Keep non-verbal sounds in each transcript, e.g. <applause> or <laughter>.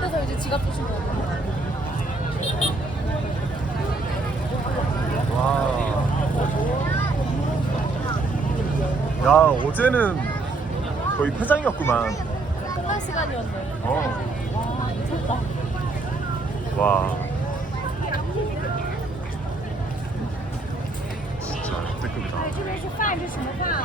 데서 이제 지갑 조심해야 돼. 와. 야 어제는 거의 폐장이었구만. 끝날 시간이었네. 어. 와, 미쳤다. 와. 哎这边是饭这什么饭啊？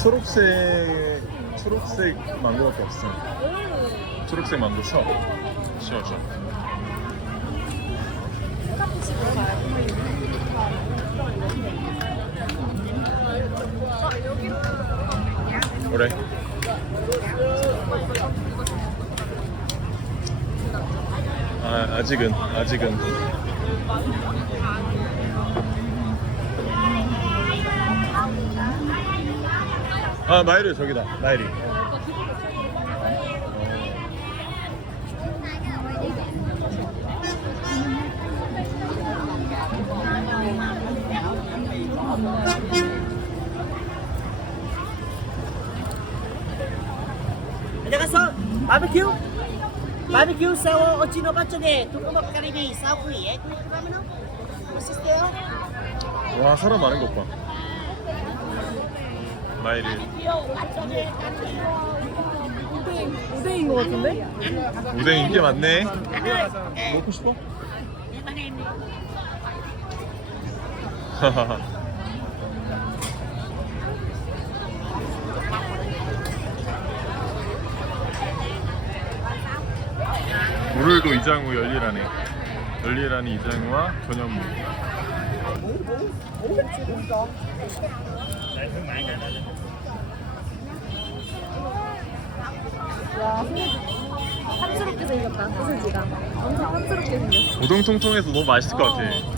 초록색 초록색 망고밖에 없어. 초록색 망고 쳐. 쉬어 쉬어. 그래. 아 아직은 아직은. 아 나이리 저기다 나이리. 안녕하세요. 바베큐. 바베큐 사워 어찌노 바쩌네 두꺼먹 가리비 사우구이에 그러면은 멋있어요. 와 사람 많은 것 봐. 나이리. 우대인 것 같은데? 우대 인기 많네. 먹고 싶어? <laughs> 오늘도 이장우 열일하네. 열일하는 이장우와 전현무. 와, 한스럽게 생겼다, 소세지가. 엄청 한스럽게 생겼어. 오동통통해서 너무 맛있을 것 같아.